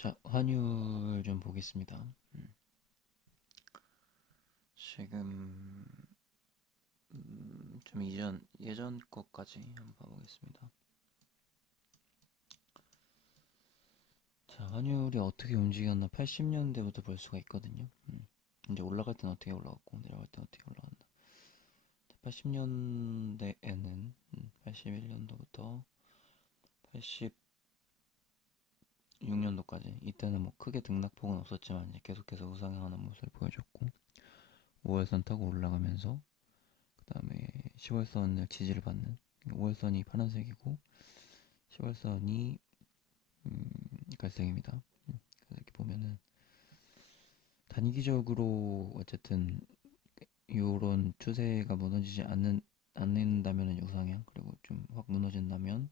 자, 환율 좀 보겠습니다. 지금 좀 예전 것까지 한번 봐보겠습니다. 자, 환율이 어떻게 움직였나 80년대부터 볼 수가 있거든요. 이제 올라갈 땐 어떻게 올라갔고 내려갈 땐 어떻게 올라간다. 80년대에는 81년도부터 86년도까지 이때는 뭐 크게 등락폭은 없었지만 이제 계속해서 우상향하는 모습을 보여줬고 5월선 타고 올라가면서 그 다음에 10월선을 지지를 받는 5월선이 파란색이고 10월선이 갈색입니다. 그래서 이렇게 보면은 단기적으로 어쨌든 이런 추세가 무너지지 않는다면 우상향, 그리고 좀 확 무너진다면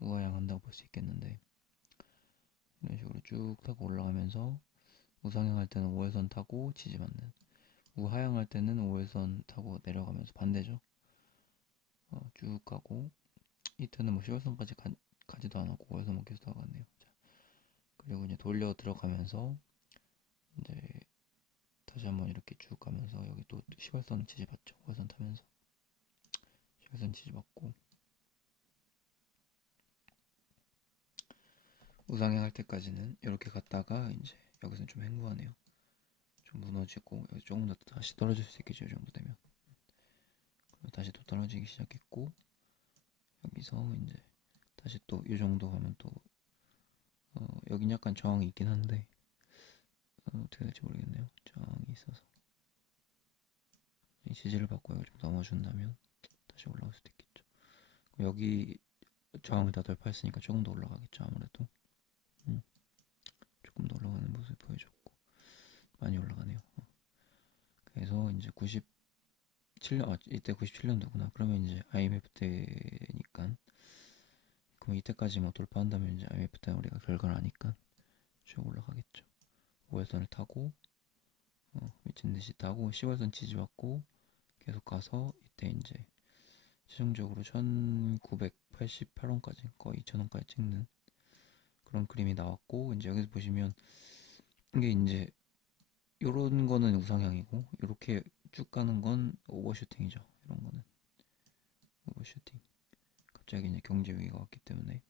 우하향 한다고 볼 수 있겠는데, 이런 식으로 쭉 타고 올라가면서 우상향 할 때는 5월선 타고 지지받는, 우하향 할 때는 5월선 타고 내려가면서 반대죠. 쭉 가고 이때는 뭐 10월선까지 가지도 않았고 5월선만 계속 나갔네요. 자, 그리고 이제 돌려 들어가면서 이제 다시 한번 이렇게 쭉 가면서 여기 또 10월선 지지받죠. 5월선 타면서 10월선 지지받고 우상향 할 때까지는 이렇게 갔다가 이제 여기서는 좀 횡보하네요. 좀 무너지고 여기 조금 더 다시 떨어질 수 있겠죠. 이 정도 되면. 그리고 다시 또 떨어지기 시작했고 여기서 이제 다시 또 이 정도 가면 또 여긴 약간 저항이 있긴 한데 어떻게 될지 모르겠네요. 저항이 있어서 이 지지를 받고 여기 좀 넘어준다면 다시 올라올 수도 있겠죠. 여기 저항을 다 돌파했으니까 조금 더 올라가겠죠. 아무래도 조금 더 올라가는 모습 보여줬고 많이 올라가네요. 그래서 이제 97년, 이때 97년도구나. 그러면 이제 IMF 때니까, 그럼 이때까지 뭐 돌파한다면 이제 IMF 때 우리가 결과를 아니까 쭉 올라가겠죠. 5월선을 타고, 미친 듯이 타고, 10월선 지지받고, 계속 가서, 이때 이제 최종적으로 1988원까지, 거의 2000원까지 찍는 그런 그림이 나왔고, 이제 여기서 보시면, 이게 이제, 요런 거는 우상향이고, 이렇게 쭉 가는 건 오버슈팅이죠. 이런 거는. 오버슈팅. 갑자기 이제 경제 위기가 왔기 때문에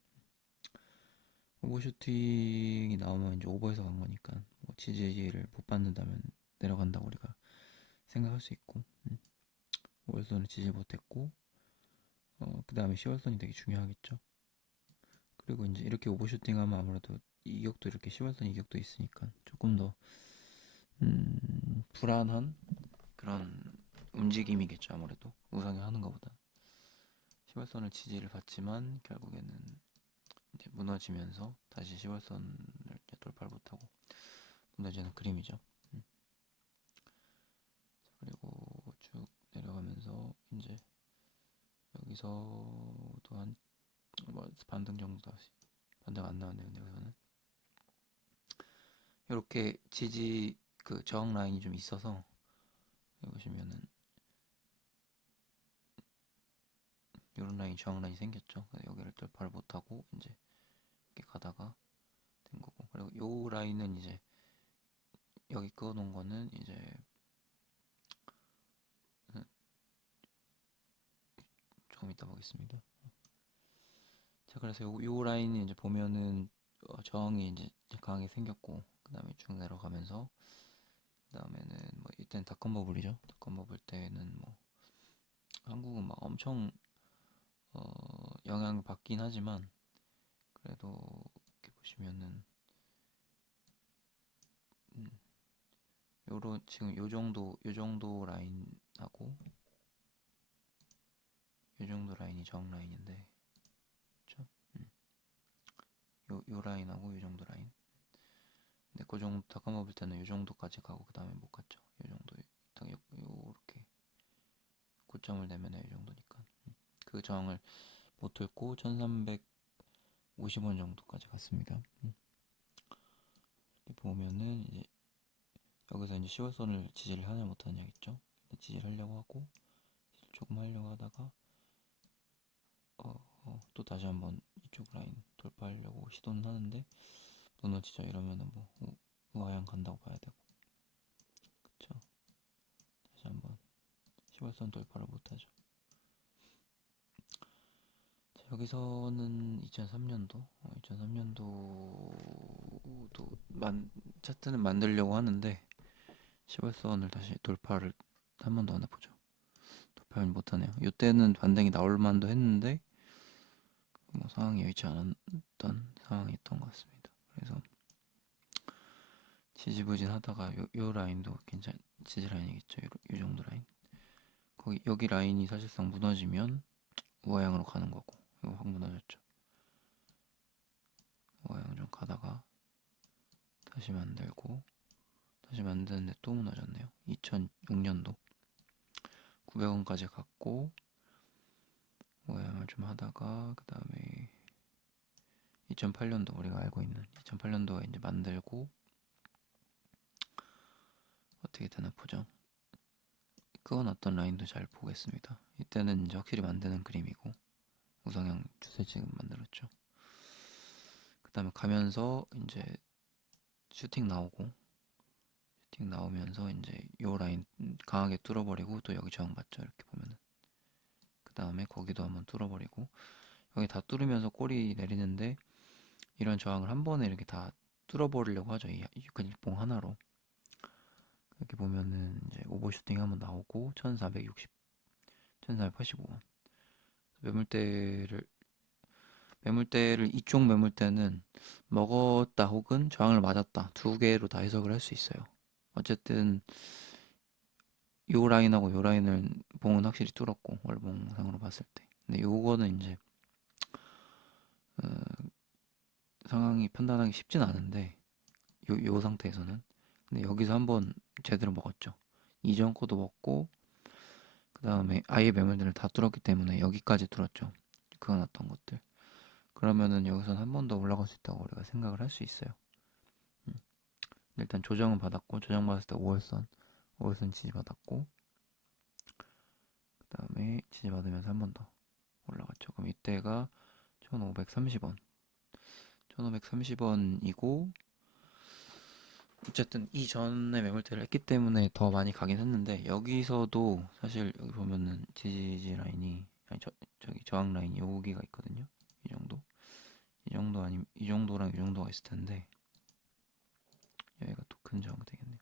오버슈팅이 나오면 이제 오버해서 간 거니까 뭐 지지를 못 받는다면 내려간다고 우리가 생각할 수 있고 5월선을 지지 못했고 그 다음에 10월선이 되게 중요하겠죠. 그리고 이제 이렇게 오버슈팅하면 아무래도 이격도 이렇게 10월선 이격도 있으니까 조금 더 불안한 그런 움직임이겠죠. 아무래도 우상향 하는 것보다 10월선을 지지를 받지만 결국에는 이제 무너지면서 다시 10월선을 돌파를 못하고 무너지는 그림이죠. 그리고 쭉 내려가면서 이제 여기서도 한 뭐 반등 정도 다시 반등 안 나왔네요. 근데 여기서는 이렇게 지지 그 저항 라인이 좀 있어서 여기 보시면은 이런 라인 저항 라인이 생겼죠. 그래서 여기를 돌파를 못하고 이제 이렇게 가다가 된 거고, 그리고 요 라인은 이제 여기 그어놓은 거는 이제 조금 이따 보겠습니다. 자, 그래서 요 라인이 이제 보면은 저항이 이제 강하게 생겼고, 그 다음에 쭉 내려가면서 그 다음에는 뭐 이때는 닷컴 버블이죠. 닷컴 버블 때는 뭐 한국은 막 엄청 영향을 받긴 하지만 그래도 이렇게 보시면은 음, 요런 지금 요 정도 라인하고 요 정도 라인이 저항 라인인데, 그렇죠? 요 라인하고 요 정도 라인. 근데 그 정도 닷컴 버블 때는 요 정도까지 가고 그 다음에 못 갔죠. 요 정도 딱 요렇게 고점을 내면 요 정도니까 그 저항을 못 뚫고 1350원 정도까지 갔습니다. 이렇게 보면은 이제 여기서 이제 10월선을 지지를 하냐 못하냐겠죠. 지지를 하려고 하고 조금 하려고 하다가 또 다시 한번 이쪽 라인 돌파하려고 시도는 하는데 무너지죠. 이러면은 뭐 우하향 간다고 봐야 되고. 그쵸? 다시 한번 시월선 돌파를 못하죠. 자, 여기서는 2003년도 2003년도도 차트는 만들려고 하는데 시월선을 다시 돌파를 한 번 더 하나 보죠. 돌파를 못하네요. 이때는 반등이 나올 만도 했는데 뭐 상황이 여의치 않았던 상황이었던 것 같습니다. 그래서 지지부진하다가 요 라인도 괜찮 지지 라인이겠죠. 요 정도 라인. 거기 여기 라인이 사실상 무너지면 우하향으로 가는 거고 이거 확 무너졌죠. 우하향 좀 가다가 다시 만들고 다시 만드는데 또 무너졌네요. 2006년도 900원까지 갔고 우하향을 좀 하다가 그 다음에 2008년도 우리가 알고 있는 2008년도에 이제 만들고 어떻게 되나 보죠. 그건 어떤 라인도 잘 보겠습니다. 이때는 이제 확실히 만드는 그림이고 우상향 추세 지금 만들었죠. 그 다음에 가면서 이제 슈팅 나오고 슈팅 나오면서 이제 요 라인 강하게 뚫어버리고 또 여기 저항 받죠. 이렇게 보면은 그 다음에 거기도 한번 뚫어버리고 여기 다 뚫으면서 꼬리 내리는데 이런 저항을 한 번에 이렇게 다 뚫어버리려고 하죠. 이 육근일봉 하나로 이렇게 보면은 이제 오버슈팅 한번 나오고 1460, 1485원 매물대를 이쪽 매물대는 먹었다 혹은 저항을 맞았다 두 개로 다 해석을 할 수 있어요. 어쨌든 요 라인하고 요 라인을 봉은 확실히 뚫었고 월봉상으로 봤을 때 근데 요거는 이제 어, 상황이 판단하기 쉽진 않은데 요 상태에서는 근데 여기서 한번 제대로 먹었죠. 이전 거도 먹고 그 다음에 아예 매물들을 다 뚫었기 때문에 여기까지 뚫었죠. 그어놨던 것들 그러면은 여기서는 한 번 더 올라갈 수 있다고 우리가 생각을 할 수 있어요. 음. 일단 조정은 받았고 조정받았을 때 5월선 지지받았고 그 다음에 지지받으면서 한 번 더 올라갔죠. 그럼 이때가 1530원 1530원이고 어쨌든 이전에 매물대를 했기 때문에 더 많이 가긴 했는데 여기서도 사실 여기 보면은 지지 라인이 아니 저기 저항 라인이 여기가 있거든요. 이 정도 이 정도 아니면 이 정도랑 이 정도가 있을 텐데 여기가 또 큰 저항 되겠네요.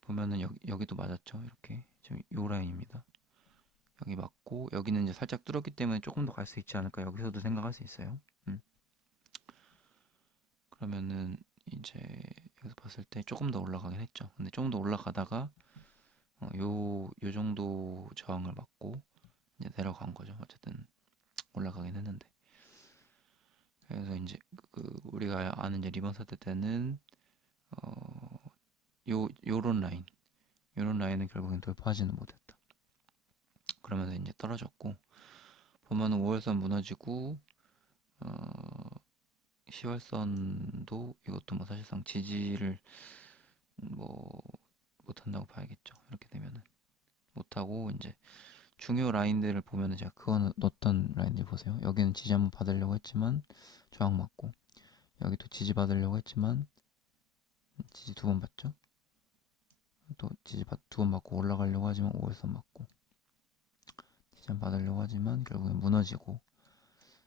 보면은 여기도 맞았죠. 이렇게 지금 요 라인입니다. 여기 맞고 여기는 이제 살짝 뚫었기 때문에 조금 더 갈 수 있지 않을까 여기서도 생각할 수 있어요. 그러면은 이제 여기서 봤을 때 조금 더 올라가긴 했죠. 근데 조금 더 올라가다가 요 정도 저항을 맞고 이제 내려간 거죠. 어쨌든 올라가긴 했는데. 그래서 이제 우리가 아는 이제 리번 사태 때는 어, 요런 라인, 요런 라인은 결국엔 돌파하지는 못했다. 그러면서 이제 떨어졌고 보면은 5월선 무너지고 어, 10월선도 이것도 뭐 사실상 지지를 뭐 못한다고 봐야겠죠. 이렇게 되면은 못하고 이제 중요 라인들을 보면은 제가 그거는 어떤 라인들 보세요. 여기는 지지 한번 받으려고 했지만 저항 맞고 여기도 지지 받으려고 했지만 지지 두 번 받죠. 또 지지 두 번 받고 올라가려고 하지만 5월선 맞고 지지 한 번 받으려고 하지만 결국엔 무너지고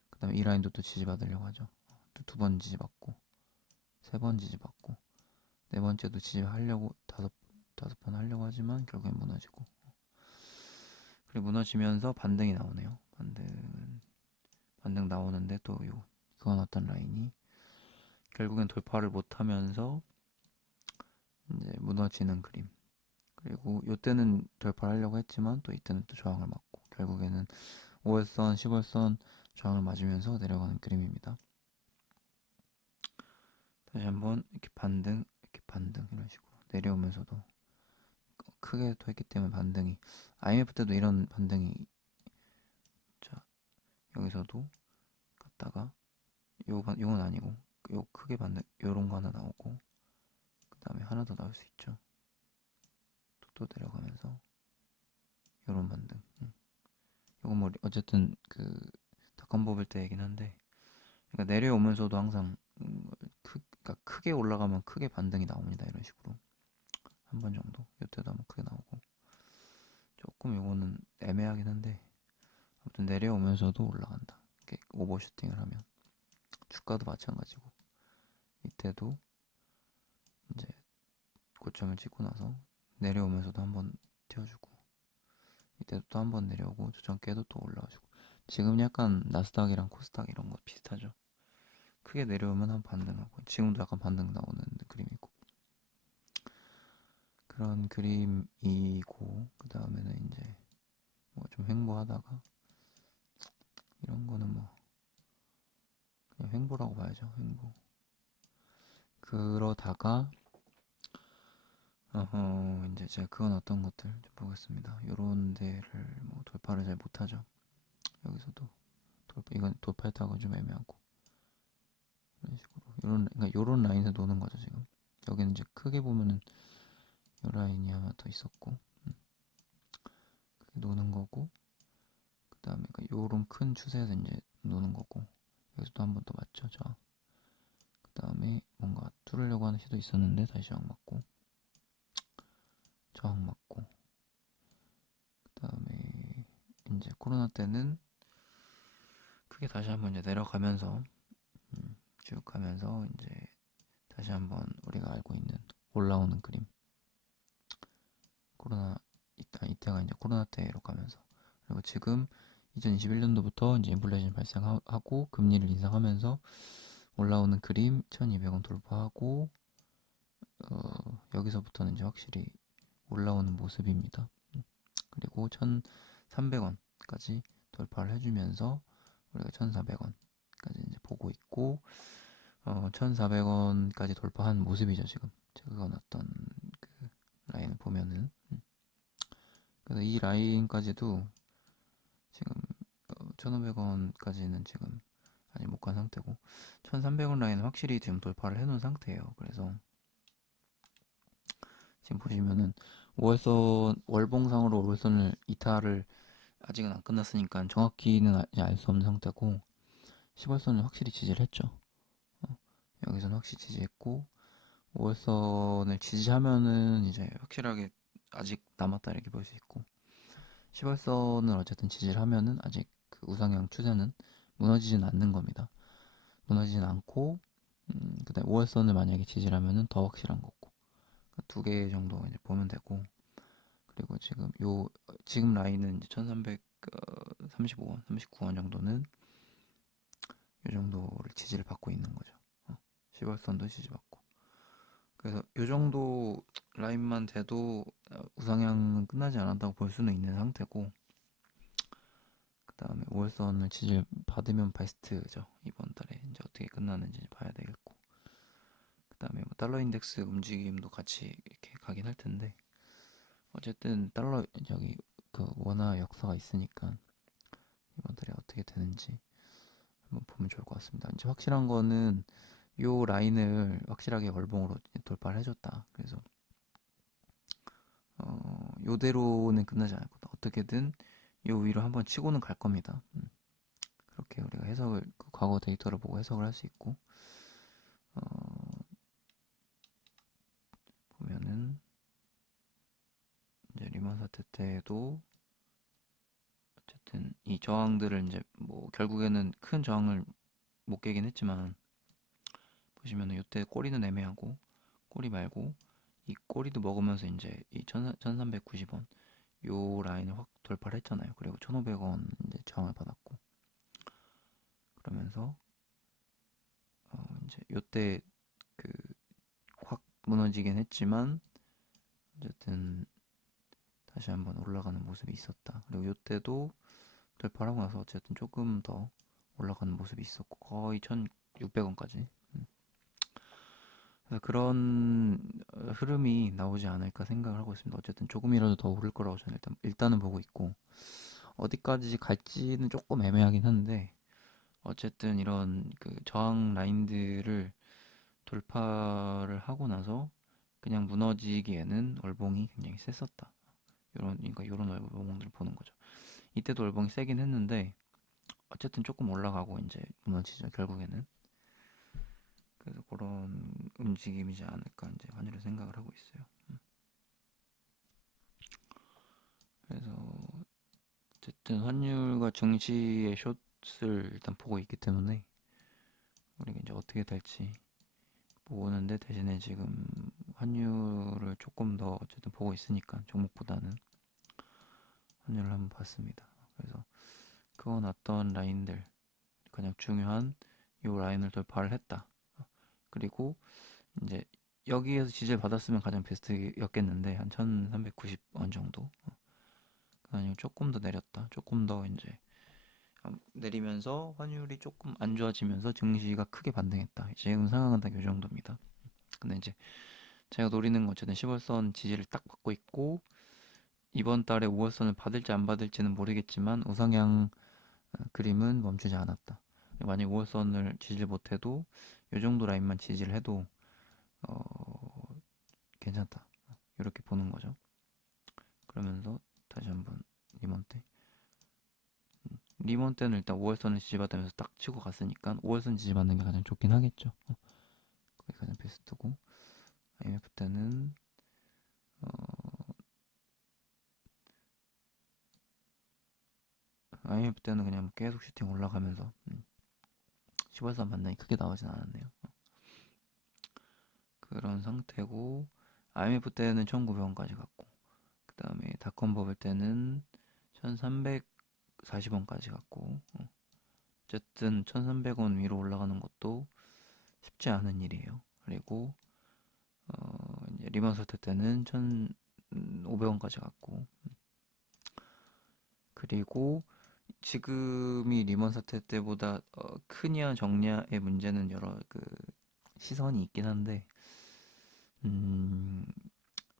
그 다음에 이 라인도 또 지지 받으려고 하죠. 또 두 번 지지 받고 세 번 지지 받고 네 번째도 지지 하려고 다섯 번 하려고 하지만 결국엔 무너지고 그리고 무너지면서 반등이 나오네요. 반등 나오는데 또 그건 어떤 라인이 결국엔 돌파를 못하면서 이제 무너지는 그림. 그리고 이때는 돌파를 하려고 했지만 또 이때는 또 저항을 맞고 결국에는 5월선, 10월선 저항을 맞으면서 내려가는 그림입니다. 다시 한번 이렇게 반등 이런 식으로 내려오면서도 크게 또 했기 때문에 반등이 IMF 때도 이런 반등이 자 여기서도 갔다가 요건 아니고 요 크게 반등 요런 거 하나 나오고 그 다음에 하나 더 나올 수 있죠. 또 내려가면서 요런 반등. 이건 뭐 어쨌든 닷컴 뽑을 때이긴 한데 그러니까 내려오면서도 항상 그러니까 크게 올라가면 크게 반등이 나옵니다. 이런 식으로 한 번 정도. 이때도 한번 크게 나오고. 조금 요거는 애매하긴 한데 아무튼 내려오면서도 올라간다. 이렇게 오버슈팅을 하면 주가도 마찬가지고 이때도 이제 고점을 찍고 나서 내려오면서도 한번 튀어주고 이때도 또 한 번 내려오고 조정 깨도 또 올라와주고 지금 약간 나스닥이랑 코스닥 이런 거 비슷하죠. 크게 내려오면 한 반등하고 지금도 약간 반등 나오는 그림이고 그런 그림이고 그 다음에는 이제 뭐 좀 횡보하다가 이런 거는 뭐 그냥 횡보라고 봐야죠. 횡보. 그러다가 이제 제가 그건 어떤 것들 좀 보겠습니다. 요런 데를 뭐 돌파를 잘 못하죠. 여기서도 이건 돌파했다고 좀 애매하고 이런 식으로 그러니까 요런 라인에서 노는 거죠 지금. 여기는 이제 크게 보면은 요 라인이 하나 더 있었고 그게 노는 거고 그 다음에 요런 큰 추세에서 이제 노는 거고 여기서도 한 번 더 맞죠 저항. 그 다음에 뭔가 뚫으려고 하는 시도 있었는데 다시 저항 맞고 저항 맞고 그 다음에 이제 코로나 때는 크게 다시 한번 이제 내려가면서 쭉 가면서 이제 다시 한번 우리가 알고 있는 올라오는 그림 코로나 이때가 이제 코로나 때로 가면서 그리고 지금 2021년도부터 이제 인플레이션 발생하고 금리를 인상하면서 올라오는 그림 1200원 돌파하고 여기서부터는 이제 확실히 올라오는 모습입니다. 그리고 1300원까지 돌파를 해주면서 우리가 1400원까지 이제 보고 있고 1400원까지 돌파한 모습이죠 지금 제가 놨던 그 라인을 보면은 그래서 이 라인까지도 지금 1500원까지는 지금 아직 못 간 상태고 1300원 라인은 확실히 지금 돌파를 해놓은 상태예요. 그래서 지금 보시면은 5월선 월봉상으로 5월선을 이탈을 아직은 안 끝났으니까 정확히는 알 수 없는 상태고 10월선은 확실히 지지를 했죠. 여기서는 확실히 지지했고 5월선을 지지하면은 이제 확실하게 아직 남았다 이렇게 볼 수 있고 10월선을 어쨌든 지지를 하면은 아직 그 우상향 추세는 무너지진 않는 겁니다. 무너지진 않고 그다음 5월선을 만약에 지지를 하면은 더 확실한 거고 두 개 정도 이제 보면 되고 그리고 지금 라인은 이제 1335원, 39원 정도는 이 정도를 지지를 받고 있는 거죠. 10월선도 지지받고 그래서 이 정도 라인만 돼도 우상향은 끝나지 않았다고 볼 수는 있는 상태고 그 다음에 5월선을 지지를 받으면 베스트죠. 이번 달에 이제 어떻게 끝나는지 봐야 되겠고 그 다음에 뭐 달러 인덱스 움직임도 같이 이렇게 가긴 할 텐데 어쨌든 달러 여기 그 원화 역사가 있으니까 이번 달에 어떻게 되는지 한번 보면 좋을 것 같습니다. 이제 확실한 거는 요 라인을 확실하게 월봉으로 돌파를 해줬다. 그래서 요대로는 끝나지 않을 거다. 어떻게든 요 위로 한번 치고는 갈 겁니다. 그렇게 우리가 해석을 그 과거 데이터를 보고 해석을 할 수 있고 보면은 이제 리만 사태 때도 어쨌든 이 저항들을 이제 뭐 결국에는 큰 저항을 못 깨긴 했지만 보시면은 이때 꼬리는 애매하고 꼬리 말고 이 꼬리도 먹으면서 이제 이 1390원 요 라인을 확 돌파를 했잖아요. 그리고 1500원 이제 저항을 받았고 그러면서 이제 요때 그 확 무너지긴 했지만 어쨌든 다시 한번 올라가는 모습이 있었다. 그리고 요때도 돌파를 하고 나서 어쨌든 조금 더 올라가는 모습이 있었고 거의 1600원까지 그래서 그런 흐름이 나오지 않을까 생각을 하고 있습니다. 어쨌든 조금이라도 더 오를 거라고 저는 일단은 보고 있고 어디까지 갈지는 조금 애매하긴 한데 어쨌든 이런 그 저항 라인들을 돌파를 하고 나서 그냥 무너지기에는 월봉이 굉장히 셌었다. 그러니까 이런 월봉들을 보는 거죠. 이때도 월봉이 세긴 했는데 어쨌든 조금 올라가고 이제 무너지죠 결국에는. 그래서 그런 움직임이지 않을까 이제 환율을 생각을 하고 있어요. 그래서 어쨌든 환율과 증시의 숏을 일단 보고 있기 때문에 우리가 이제 어떻게 될지 보는데, 대신에 지금 환율을 조금 더 어쨌든 보고 있으니까 종목보다는 환율을 한번 봤습니다. 그래서 그건 어떤 라인들, 그냥 중요한 이 라인을 돌파를 했다. 그리고 이제 여기에서 지지를 받았으면 가장 베스트였겠는데 한 1390원 정도. 아니면 조금 더 내렸다. 조금 더 이제 내리면서 환율이 조금 안 좋아지면서 증시가 크게 반등했다. 지금 상황은 딱 이 정도입니다. 근데 이제 제가 노리는 건 어쨌든 10월선 지지를 딱 받고 있고, 이번 달에 5월선을 받을지 안 받을지는 모르겠지만 우상향 그림은 멈추지 않았다. 만약 5월선을 지지를 못해도 이 정도 라인만 지지를 해도 괜찮다. 이렇게 보는 거죠. 그러면서 다시 한번 리먼 때. 리먼 때는 일단 5월선을 지지받으면서 딱 치고 갔으니까 5월선 지지받는 게 가장 좋긴 하겠죠. 그게 가장 베스트고, IMF 때는 IMF 때는 그냥 계속 슈팅 올라가면서 10월선 반등이 크게 나오진 않았네요. 그런 상태고, IMF 때는 1900원까지 갔고, 그 다음에 닷컴 버블 때는 1340원까지 갔고, 어쨌든 1300원 위로 올라가는 것도 쉽지 않은 일이에요. 그리고 이제 리먼 사태 때는 1500원까지 갔고, 그리고 지금이 리먼 사태 때보다 크냐 적냐의 문제는 여러 그 시선이 있긴 한데, 음,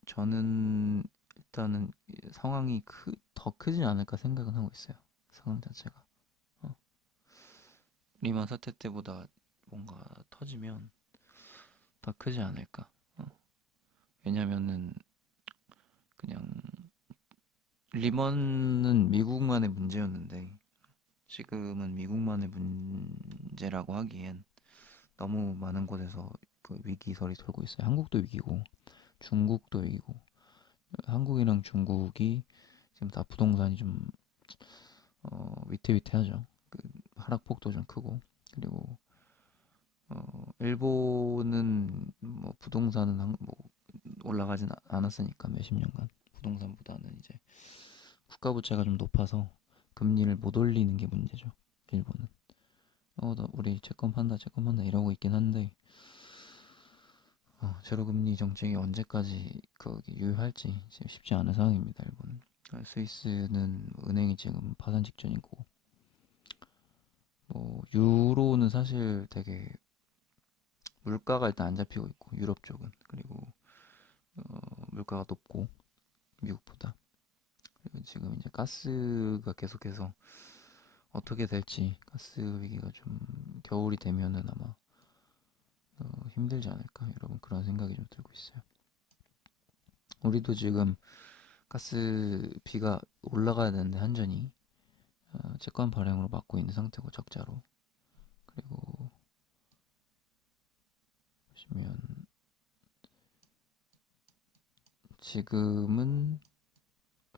저는 일단은 상황이 더 크지 않을까 생각은 하고 있어요. 상황 자체가. 어, 리먼 사태 때보다 뭔가 터지면 더 크지 않을까. 어, 왜냐면은 그냥 리먼은 미국만의 문제였는데 지금은 미국만의 문제라고 하기엔 너무 많은 곳에서 그 위기설이 돌고 있어요. 한국도 위기고 중국도 위기고, 한국이랑 중국이 지금 다 부동산이 좀 위태위태하죠. 그 하락폭도 좀 크고, 그리고 일본은 뭐 부동산은 뭐 올라가진 않았으니까 몇십 년간 부동산보다는 이제 국가 부채가 좀 높아서 금리를 못 올리는 게 문제죠. 일본은 나 우리 채권 판다 이러고 있긴 한데, 제로금리 정책이 언제까지 거기 유효할지 지금 쉽지 않은 상황입니다. 일본. 스위스는 은행이 지금 파산 직전이고, 뭐 유로는 사실 되게 물가가 일단 안 잡히고 있고, 유럽 쪽은. 그리고 물가가 높고 미국보다. 그리고 지금 이제 가스가 계속해서 어떻게 될지, 가스 위기가 좀 겨울이 되면은 아마 힘들지 않을까, 여러분, 그런 생각이 좀 들고 있어요. 우리도 지금 가스비가 올라가야 되는데 한전이 채권 발행으로 막고 있는 상태고, 적자로. 그리고 보시면 지금은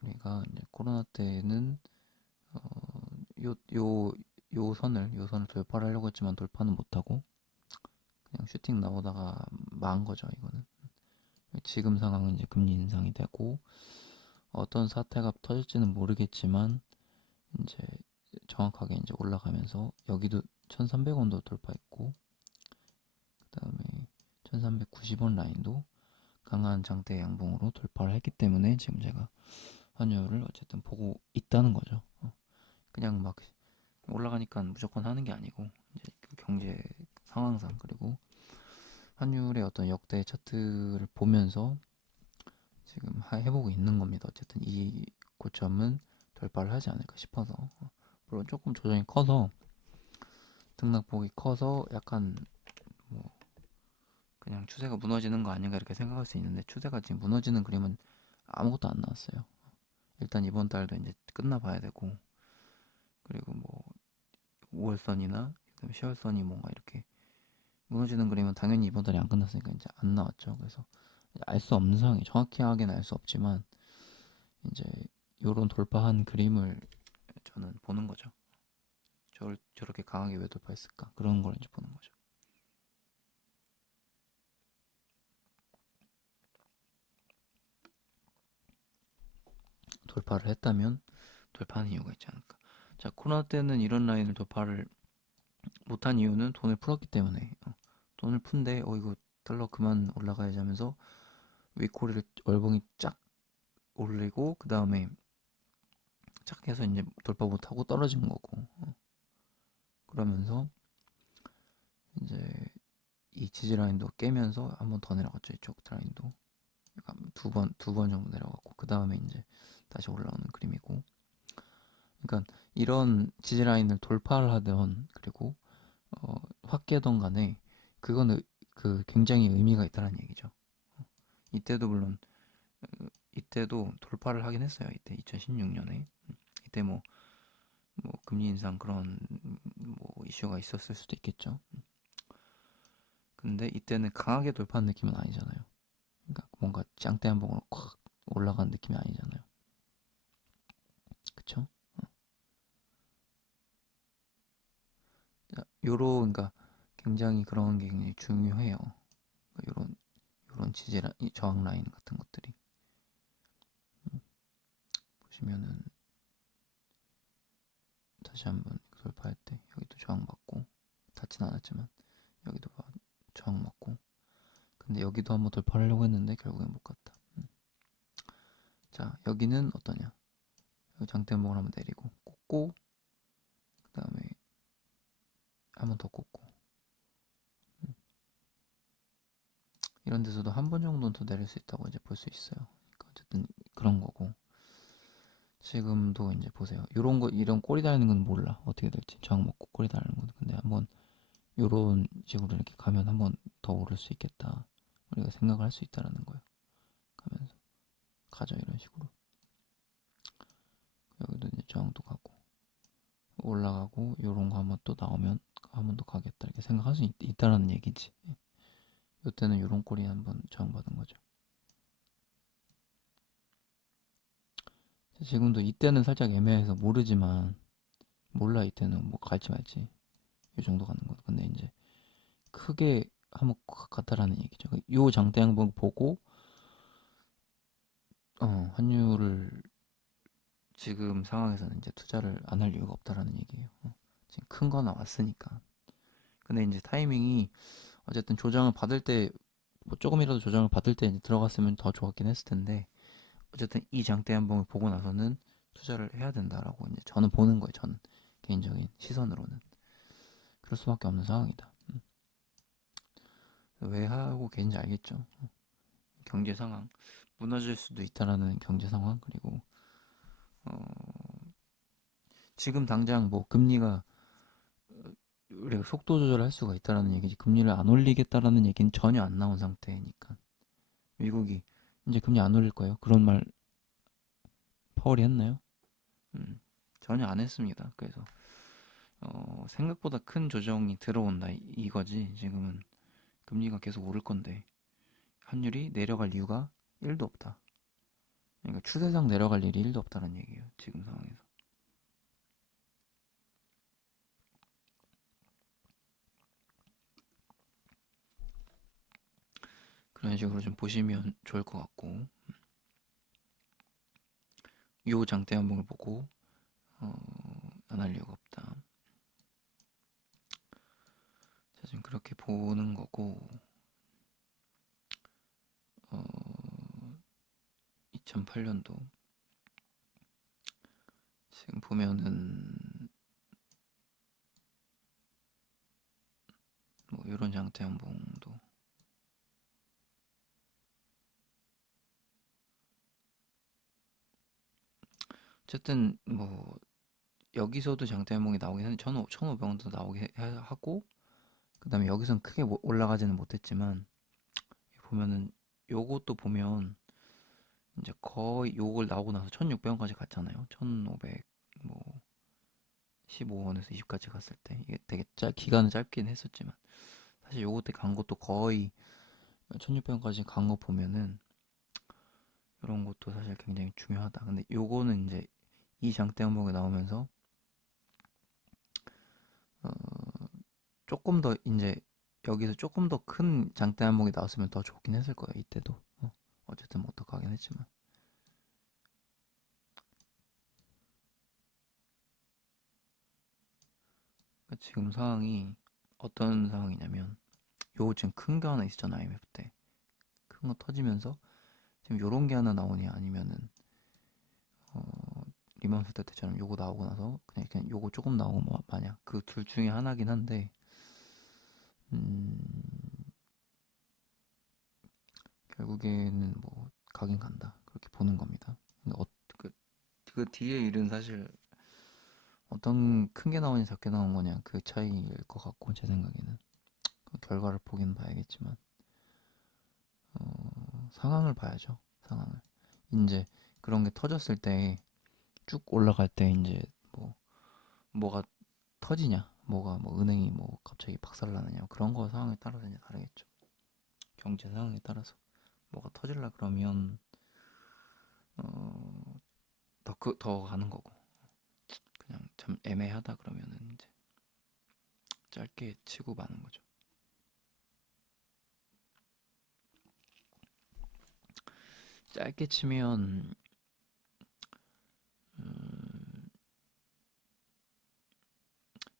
우리가 이제 코로나 때는 어, 요, 요, 요 선을 돌파를 하려고 했지만 돌파는 못하고 그냥 슈팅 나오다가 망한 거죠, 이거는. 지금 상황은 이제 금리 인상이 되고 어떤 사태가 터질지는 모르겠지만 이제 정확하게 이제 올라가면서 여기도 1300원도 돌파했고, 그다음에 1390원 라인도 강한 장대 양봉으로 돌파를 했기 때문에 지금 제가 환율을 어쨌든 보고 있다는 거죠. 그냥 막 올라가니까 무조건 하는 게 아니고 이제 그 경제 상황상, 그리고 환율의 어떤 역대 차트를 보면서 지금 해보고 있는 겁니다. 어쨌든 이 고점은 돌파를 하지 않을까 싶어서. 물론 조금 조정이 커서, 등락폭이 커서 약간 뭐 그냥 추세가 무너지는 거 아닌가 이렇게 생각할 수 있는데, 추세가 지금 무너지는 그림은 아무것도 안 나왔어요. 일단 이번 달도 이제 끝나 봐야 되고, 그리고 뭐 5월선이나 10월선이 뭔가 이렇게 무너지는 그림은 당연히 이번 달에 안 끝났으니까 이제 안 나왔죠. 그래서 알 수 없는 상황이 정확히 하게는 알 수 없지만 이제 요런 돌파한 그림을 저는 보는 거죠. 저렇게 강하게 왜 돌파했을까? 그런 걸 이제 보는 거죠. 돌파를 했다면 돌파하는 이유가 있지 않을까. 자, 코로나 때는 이런 라인을 돌파를 못한 이유는 돈을 풀었기 때문에 돈을 푼데 이거 달러 그만 올라가야지 하면서 윗꼬리를 월봉이 쫙 올리고 그 다음에 쫙 해서 이제 돌파 못하고 떨어진 거고 그러면서 이제 이 지지 라인도 깨면서 한 번 더 내려갔죠. 이쪽 라인도 두 번 정도 내려갔고 그 다음에 이제 다시 올라오는 그림이고 그러니까 이런 지지 라인을 돌파를 하던 그리고 확 깨던 간에 그거는 그 굉장히 의미가 있다는 얘기죠. 이때도 물론 이때도 돌파를 하긴 했어요. 이때 2016년에 이때 뭐 금리 인상 그런 뭐 이슈가 있었을 수도 있겠죠. 근데 이때는 강하게 돌파한 느낌은 아니잖아요. 그러니까 뭔가 짱대 한 봉으로 콱 올라간 느낌이 아니잖아요. 그쵸? 그러니까 굉장히 그런 게 굉장히 중요해요. 요런 지지라 이 저항 라인 같은 것들이 보시면은 다시 한번 돌파할 때 여기도 저항받고 닿진 않았지만 여기도 저항받고 근데 여기도 한번 돌파하려고 했는데 결국엔 못 갔다. 자 여기는 어떠냐? 여기 장대목을 한번 내리고 꽂고 그 다음에 한번 더 꽂고 이런 데서도 한 번 정도는 더 내릴 수 있다고 이제 볼 수 있어요. 그러니까 어쨌든 그런 거고 지금도 이제 보세요. 요런 거 이런 꼬리 달리는 건 몰라 어떻게 될지 저항 먹고 꼬리 달리는 건 근데 한번 요런 식으로 이렇게 가면 한번 더 오를 수 있겠다 우리가 생각을 할 수 있다라는 거예요. 가면서 가죠 이런 식으로 여기도 이제 저항도 가고 올라가고 요런 거 한번 또 나오면 한번 더 가겠다 이렇게 생각할 수 있다라는 얘기지. 요때는 요런 꼴이 한번 저항받은 거죠. 지금도 이때는 살짝 애매해서 모르지만 몰라 이때는 뭐 갈지 말지 요 정도 가는 거 근데 이제 크게 한번 갔다라는 얘기죠. 요 장대 한번 보고 환율을 지금 상황에서는 이제 투자를 안 할 이유가 없다라는 얘기예요. 지금 큰 거 나왔으니까. 근데 이제 타이밍이 어쨌든 조정을 받을 때, 뭐 조금이라도 조정을 받을 때 이제 들어갔으면 더 좋았긴 했을 텐데, 어쨌든 이 장대 한봉을 보고 나서는 투자를 해야 된다라고 이제 저는 보는 거예요. 저는 개인적인 시선으로는. 그럴 수밖에 없는 상황이다. 왜 하고 계신지 알겠죠? 경제 상황. 무너질 수도 있다라는 경제 상황, 그리고, 지금 당장 뭐 금리가 우리가 속도 조절할 수가 있다라는 얘기지 금리를 안 올리겠다라는 얘기는 전혀 안 나온 상태니까 미국이 이제 금리 안 올릴 거예요. 그런 말 파월이 했나요? 음, 전혀 안 했습니다. 그래서 생각보다 큰 조정이 들어온다 이거지. 지금은 금리가 계속 오를 건데 환율이 내려갈 이유가 1도 없다. 그러니까 추세상 내려갈 일이 1도 없다는 얘기예요. 지금 상황에서. 그런 식으로 좀 보시면 좋을 것 같고 요 장대 한봉을 보고 안 할 이유가 없다. 자, 지금 그렇게 보는 거고 2008년도 지금 보면은 뭐 이런 장대 한봉도 어쨌든 뭐 여기서도 장대 한봉이 나오긴 했는데 1,500원도 나오게 하고 그 다음에 여기선 크게 올라가지는 못했지만 보면은 요것도 보면 이제 거의 요걸 나오고 나서 1,600원까지 갔잖아요. 1,500 뭐 15원에서 20까지 갔을 때 이게 되게 기간은 짧긴 했었지만 사실 요거 때 간 것도 거의 1600원까지 간 거 보면은 이런 것도 사실 굉장히 중요하다. 근데 요거는 이제 이 장대 항목에 나오면서 어, 조금 더 이제 여기서 조금 더 큰 장대 항목이 나왔으면 더 좋긴 했을 거예요. 이때도 어쨌든 뭐 어떡하긴 했지만 그러니까 지금 상황이 어떤 상황이냐면 요 지금 큰 거 하나 있었잖아. IMF 때 큰 거 터지면서 지금 요런 게 하나 나오냐 아니면은 어, 리만 세트 때처럼 요거 나오고 나서 그냥 요거 조금 나오고 뭐 마냥 그 둘 중에 하나긴 한데 음, 결국에는 뭐 가긴 간다 그렇게 보는 겁니다. 근데 그, 그 뒤에 일은 사실 어떤 큰 게 나오냐 작게 나온 거냐 그 차이일 것 같고 제 생각에는 그 결과를 보긴 봐야겠지만 상황을 봐야죠. 상황을 이제 그런 게 터졌을 때 쭉 올라갈 때 이제 뭐 뭐가 터지냐 뭐가 뭐 은행이 뭐 갑자기 박살나느냐 그런 거 상황에 따라서 이제 다르겠죠. 경제 상황에 따라서 뭐가 터질라 그러면 어, 더 가는 거고 그냥 참 애매하다 그러면은 이제 짧게 치고 마는 거죠. 짧게 치면 음,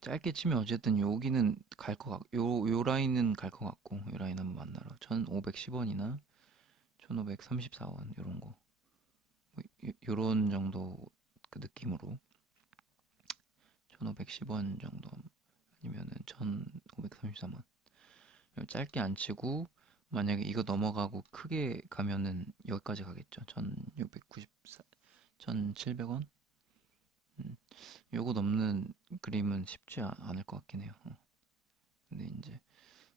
짧게 치면 어쨌든 여기는 갈 것 같고 요 라인은 갈 것 같고 요 라인 한번 만나러 1510원이나 1534원 요런 거 뭐, 요런 정도 그 느낌으로 1510원 정도 아니면은 1533원 짧게 안 치고 만약에 이거 넘어가고 크게 가면은 여기까지 가겠죠. 1694, 1700원? 음, 요거 넘는 그림은 쉽지 않을 것 같긴 해요. 근데 이제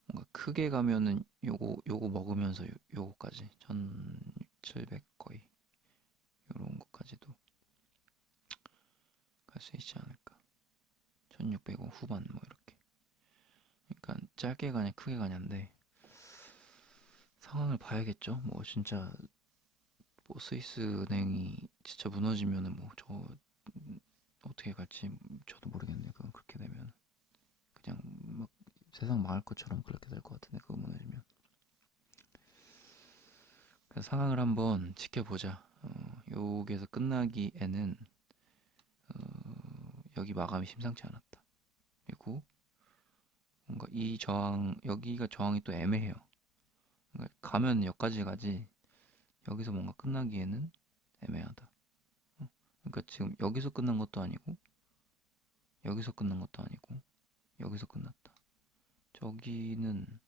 뭔가 크게 가면은 요거 먹으면서 요거까지 1700 거의 요런 것까지도 갈 수 있지 않을까. 1600원 후반 뭐 이렇게. 그러니까 짧게 가냐 크게 가냐인데 상황을 봐야겠죠. 뭐 진짜 뭐 스위스 은행이 진짜 무너지면은 뭐 저 어떻게 갈지 저도 모르겠네요. 그건 그렇게 되면 그냥 막 세상 망할 것처럼 그렇게 될 것 같은데 그거 무너지면. 그래서 상황을 한번 지켜보자. 여기에서 끝나기에는 여기 마감이 심상치 않았다. 그리고 뭔가 이 저항 여기가 저항이 또 애매해요. 그러니까 가면 여기까지 가지 여기서 뭔가 끝나기에는 애매하다. 그러니까 지금 여기서 끝난 것도 아니고 여기서 끝난 것도 아니고 여기서 끝났다. 저기는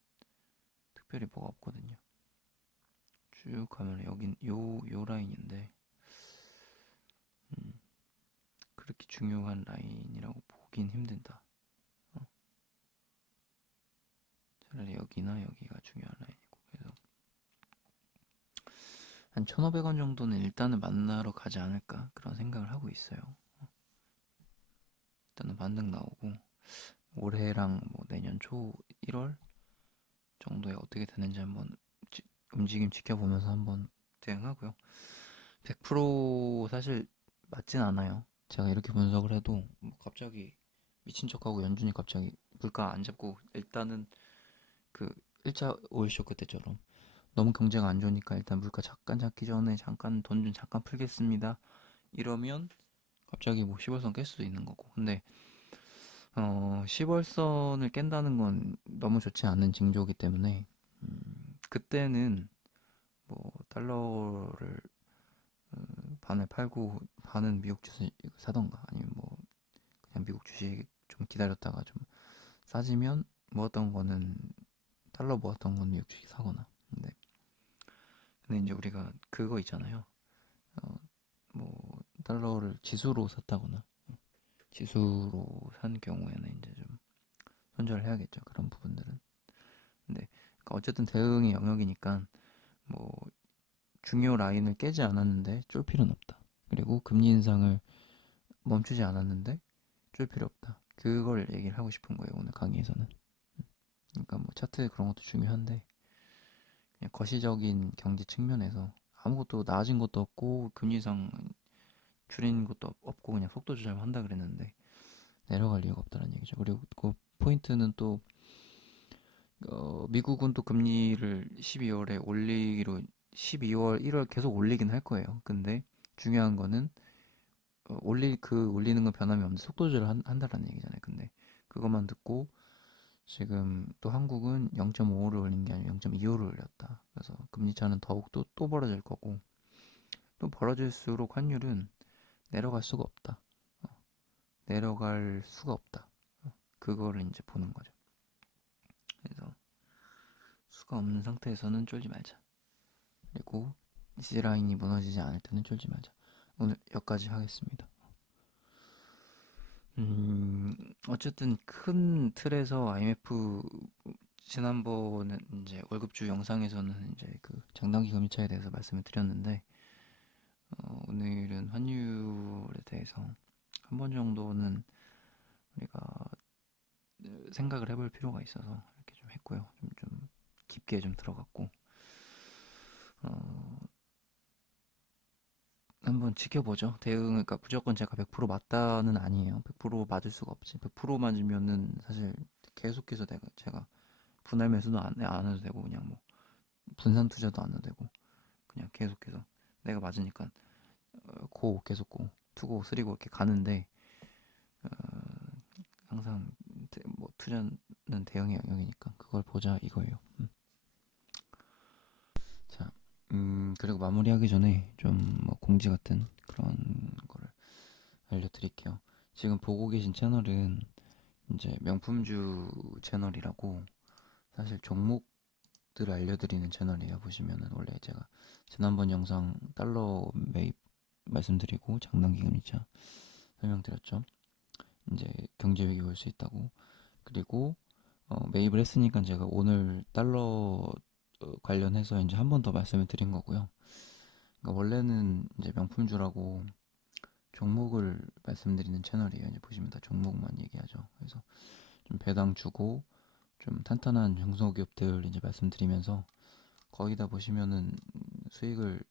특별히 뭐가 없거든요. 쭉 가면 여긴 요 라인인데 음, 그렇게 중요한 라인이라고 보긴 힘든다. 어, 차라리 여기나 여기가 중요한 라인이고 그래서 한 1,500원 정도는 일단은 만나러 가지 않을까 그런 생각을 하고 있어요. 일단은 반등 나오고 올해랑 뭐 내년 초 1월 정도에 어떻게 되는지 한번 움직임 지켜보면서 한번 대응하고요. 100% 사실 맞진 않아요. 제가 이렇게 분석을 해도 뭐 갑자기 미친 척하고 연준이 갑자기 물가 안 잡고 일단은 그 1차 오일 쇼크 때처럼 너무 경제가 안 좋으니까 일단 물가 잠깐 잡기 전에 잠깐 돈 좀 잠깐 풀겠습니다. 이러면 갑자기 뭐 10월선 깰 수도 있는 거고. 근데 10월선을 깬다는 건 너무 좋지 않은 징조이기 때문에 그때는 뭐 달러를 반을 팔고 반은 미국 주식 사던가 아니면 뭐 그냥 미국 주식 좀 기다렸다가 좀 싸지면 모았던 거는 달러 모았던 건 미국 주식 사거나 근데 이제 우리가 그거 있잖아요. 어, 뭐 달러를 지수로 샀다거나 지수로 산 경우에는 이제 좀 손절을 해야겠죠. 그런 부분들은. 근데 그러니까 어쨌든 대응의 영역이니까 뭐 중요 라인을 깨지 않았는데 쫄 필요는 없다. 그리고 금리 인상을 멈추지 않았는데 쫄 필요 없다. 그걸 얘기를 하고 싶은 거예요. 오늘 강의에서는. 그러니까 뭐 차트 그런 것도 중요한데 그냥 거시적인 경제 측면에서 아무것도 나아진 것도 없고 금리 인상 줄인 것도 없고 그냥 속도 조절만 한다 그랬는데 내려갈 이유가 없다는 얘기죠. 그리고 그 포인트는 또 미국은 또 금리를 12월에 올리기로 12월, 1월 계속 올리긴 할 거예요. 근데 중요한 거는 올리는 건 변함이 없는데 속도 조절을 한다라는 얘기잖아요. 근데 그것만 듣고 지금 또 한국은 0.5를 올린 게 아니라 0.25를 올렸다. 그래서 금리 차는 더욱 또 벌어질 거고 또 벌어질수록 환율은 내려갈 수가 없다. 내려갈 수가 없다. 그거를 이제 보는 거죠. 그래서 수가 없는 상태에서는 쫄지 말자. 그리고 C라인이 무너지지 않을 때는 쫄지 말자. 오늘 여기까지 하겠습니다. 어쨌든 큰 틀에서 IMF 지난번에 이제 월급주 영상에서는 이제 그 장단기 금리차에 대해서 말씀을 드렸는데 오늘은 환율에 대해서 한 번 정도는 우리가 생각을 해볼 필요가 있어서 이렇게 좀 했고요. 좀 깊게 좀 들어갔고 어, 한번 지켜보죠. 대응, 그러니까 무조건 제가 100% 맞다는 아니에요. 100% 맞을 수가 없지. 100% 맞으면은 사실 계속해서 제가 분할 매수도 안 해도 되고 그냥 뭐 분산 투자도 안 해도 되고 그냥 계속해서 내가 맞으니까 고 계속 고 투고 쓰리고 이렇게 가는데 항상 뭐 투자는 대응의 영역이니까 그걸 보자 이거예요. 자, 그리고 마무리하기 전에 좀 뭐 공지 같은 그런 거를 알려드릴게요. 지금 보고 계신 채널은 이제 명품주 채널이라고 사실 종목들을 알려드리는 채널이에요. 보시면은 원래 제가 지난번 영상 달러 매입 말씀드리고 장단기 금리차 설명드렸죠. 이제 경제 위기 올 수 있다고. 그리고 매입을 했으니까 제가 오늘 달러 관련해서 이제 한 번 더 말씀을 드린 거고요. 그러니까 원래는 이제 명품주라고 종목을 말씀드리는 채널이에요. 이제 보시면 다 종목만 얘기하죠. 그래서 좀 배당 주고 좀 탄탄한 중소기업들 이제 말씀드리면서 거의 다 보시면은 수익을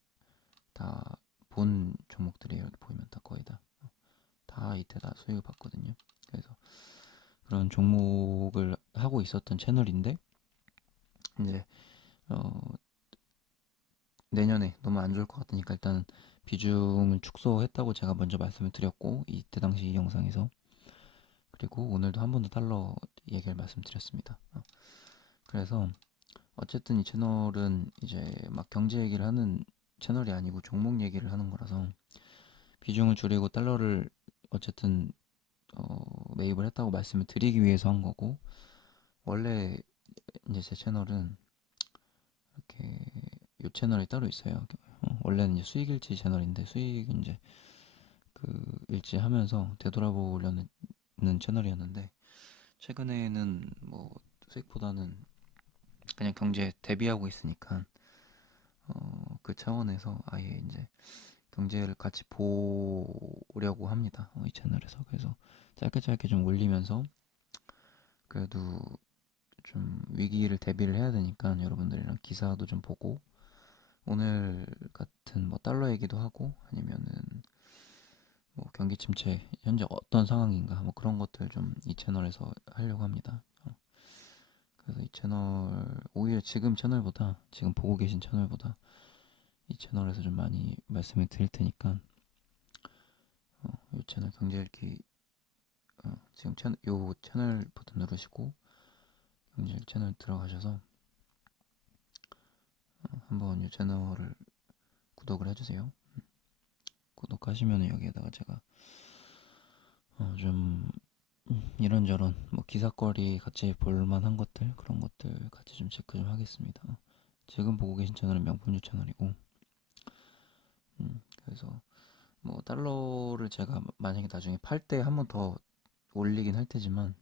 다 본 종목들이에요. 이렇게 보이면 다 거의 다 이때 다 수익을 봤거든요. 그래서 그런 종목을 하고 있었던 채널인데 이제 어, 내년에 너무 안 좋을 것 같으니까 일단은 비중을 축소했다고 제가 먼저 말씀을 드렸고 이때 당시 이 영상에서 그리고 오늘도 한 번 더 달러 얘기를 말씀드렸습니다. 그래서 어쨌든 이 채널은 이제 막 경제 얘기를 하는 채널이 아니고 종목 얘기를 하는 거라서 비중을 줄이고 달러를 어쨌든 매입을 했다고 말씀을 드리기 위해서 한 거고 원래 이제 제 채널은 이렇게 요 채널이 따로 있어요. 원래는 이제 수익일지 채널인데 수익 이제 그 일지하면서 되돌아보려는 채널이었는데 최근에는 뭐 수익보다는 그냥 경제에 대비하고 있으니까 그 차원에서 아예 이제 경제를 같이 보려고 합니다. 이 채널에서 그래서 짧게 짧게 좀 올리면서 그래도 좀 위기를 대비를 해야 되니까 여러분들이랑 기사도 좀 보고 오늘 같은 뭐 달러 얘기도 하고 아니면은 뭐 경기 침체 현재 어떤 상황인가 뭐 그런 것들 좀 이 채널에서 하려고 합니다. 그래서 이 채널 오히려 지금 채널보다 지금 보고 계신 채널보다 이 채널에서 좀 많이 말씀을 드릴 테니까 이 채널 경제 읽기 지금 요 채널 버튼 누르시고 경제 읽기 채널 들어가셔서 한번 이 채널을 구독을 해주세요. 구독하시면 여기에다가 제가 좀 이런저런 뭐 기사거리 같이 볼만한 것들 그런 것들 같이 좀 체크 좀 하겠습니다. 지금 보고 계신 채널은 명품주 채널이고 그래서 뭐 달러를 제가 만약에 나중에 팔 때 한 번 더 올리긴 할 테지만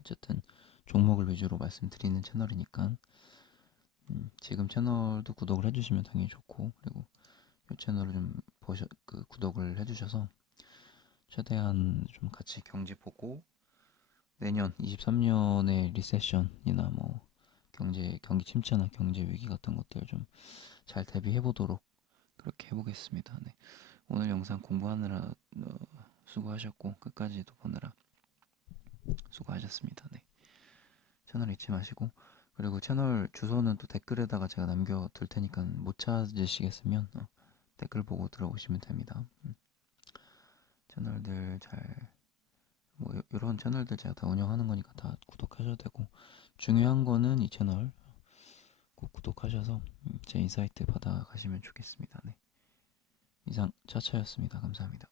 어쨌든 종목을 위주로 말씀드리는 채널이니까 지금 채널도 구독을 해주시면 당연히 좋고 그리고 이 채널을 좀 구독을 해주셔서 최대한 좀 같이 경제 보고 내년 23년의 리세션이나 뭐 경기 침체나 경제 위기 같은 것들 좀 잘 대비해 보도록 그렇게 해보겠습니다. 네. 오늘 영상 공부하느라 수고하셨고 끝까지도 보느라 수고하셨습니다. 네. 채널 잊지 마시고 그리고 채널 주소는 또 댓글에다가 제가 남겨둘 테니까 못 찾으시겠으면 댓글 보고 들어오시면 됩니다. 채널들 잘 뭐 이런 채널들 제가 다 운영하는 거니까 다 구독하셔도 되고 중요한 거는 이 채널 꼭 구독하셔서 제 인사이트 받아가시면 좋겠습니다. 네. 이상 차차였습니다. 감사합니다.